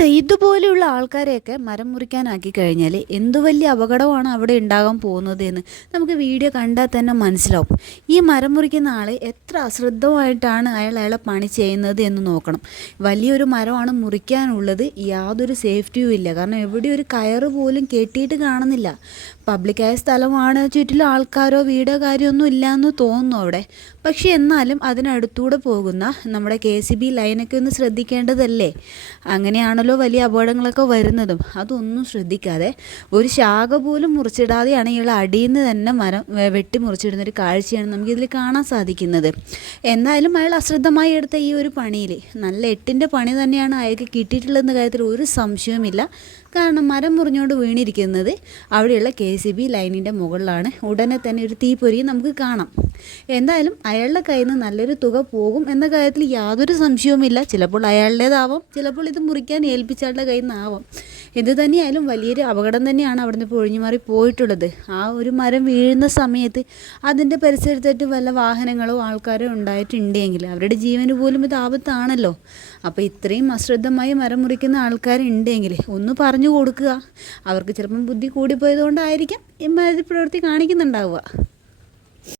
ദേ ഇതുപോലെയുള്ള ആൾക്കാരെയൊക്കെ മരം മുറിക്കാനാക്കി കഴിഞ്ഞാൽ എന്തു വലിയ അപകടമാണ് അവിടെ ഉണ്ടാകാൻ പോകുന്നത് എന്ന് നമുക്ക് വീഡിയോ കണ്ടാൽ തന്നെ മനസ്സിലാവും. ഈ മരം മുറിക്കുന്ന ആൾ എത്ര അശ്രദ്ധമായിട്ടാണ് അയാൾ അയാളെ പണി ചെയ്യുന്നത് എന്ന് നോക്കണം. വലിയൊരു മരമാണ് മുറിക്കാനുള്ളത്. യാതൊരു സേഫ്റ്റിയും ഇല്ല. കാരണം എവിടെ ഒരു കയറ് പോലും കെട്ടിയിട്ട് കാണുന്നില്ല. പബ്ലിക്കായ സ്ഥലമാണ്. ചുറ്റിലും ആൾക്കാരോ വീടോ കാര്യമൊന്നും ഇല്ല എന്ന് തോന്നുന്നു അവിടെ. പക്ഷേ എന്നാലും അതിനടുത്തൂടെ പോകുന്ന നമ്മുടെ കെ സി ബി ലൈനൊക്കെ ഒന്ന് ശ്രദ്ധിക്കേണ്ടതല്ലേ? അങ്ങനെയാണല്ലോ വലിയ അപകടങ്ങളൊക്കെ വരുന്നതും അതൊന്നും ശ്രദ്ധിക്കാതെ ഒരു ശാഖ പോലും മുറിച്ചിടാതെയാണ് ഇയാൾ അടിയിൽ നിന്ന് തന്നെ മരം വെട്ടി മുറിച്ചിടുന്ന ഒരു കാഴ്ചയാണ് നമുക്കിതിൽ കാണാൻ സാധിക്കുന്നത്. എന്തായാലും അയാൾ അശ്രദ്ധമായി എടുത്ത ഈ ഒരു പണിയിൽ നല്ല എട്ടിന്റെ പണി തന്നെയാണ് അയാൾക്ക് കിട്ടിയിട്ടുള്ളതെന്ന കാര്യത്തിൽ ഒരു സംശയവുമില്ല. കാരണം മരം മുറിഞ്ഞുകൊണ്ട് വീണിരിക്കുന്നത് അവിടെയുള്ള കെ സി ബി ലൈനിന്റെ മുകളിലാണ്. ഉടനെ തന്നെ ഒരു തീപ്പൊരിയും നമുക്ക് കാണാം. എന്തായാലും അയാളുടെ കയ്യിൽ നിന്ന് നല്ലൊരു തുക പോകും എന്ന കാര്യത്തിൽ യാതൊരു സംശയവുമില്ല. ചിലപ്പോൾ അയാളുടേതാവാം ചിലപ്പോൾ ഇത് മുറിക്കാൻ ഏൽപ്പിച്ചയാളുടെ കയ്യിൽ നിന്നാവാം. എന്ത് തന്നെയായാലും വലിയൊരു അപകടം തന്നെയാണ് അവിടുന്ന് പൊഴിഞ്ഞു മാറി പോയിട്ടുള്ളത്. ആ ഒരു മരം വീഴുന്ന സമയത്ത് അതിന്റെ പരിസരത്തായിട്ട് വല്ല വാഹനങ്ങളോ ആൾക്കാരോ ഉണ്ടായിട്ടുണ്ടെങ്കിൽ അവരുടെ ജീവന് പോലും ഇത് ആപത്താണല്ലോ. അപ്പോൾ ഇത്രയും അശ്രദ്ധമായി മരം മുറിക്കുന്ന ആൾക്കാരുണ്ടെങ്കിൽ ഒന്ന് പറഞ്ഞു കൊടുക്കുക. അവർക്ക് ചിലപ്പം ബുദ്ധി കൂടിപ്പോയതുകൊണ്ടായിരിക്കാം ഇമ്മാതിരി പ്രവൃത്തി കാണിക്കുന്നുണ്ടാവുക.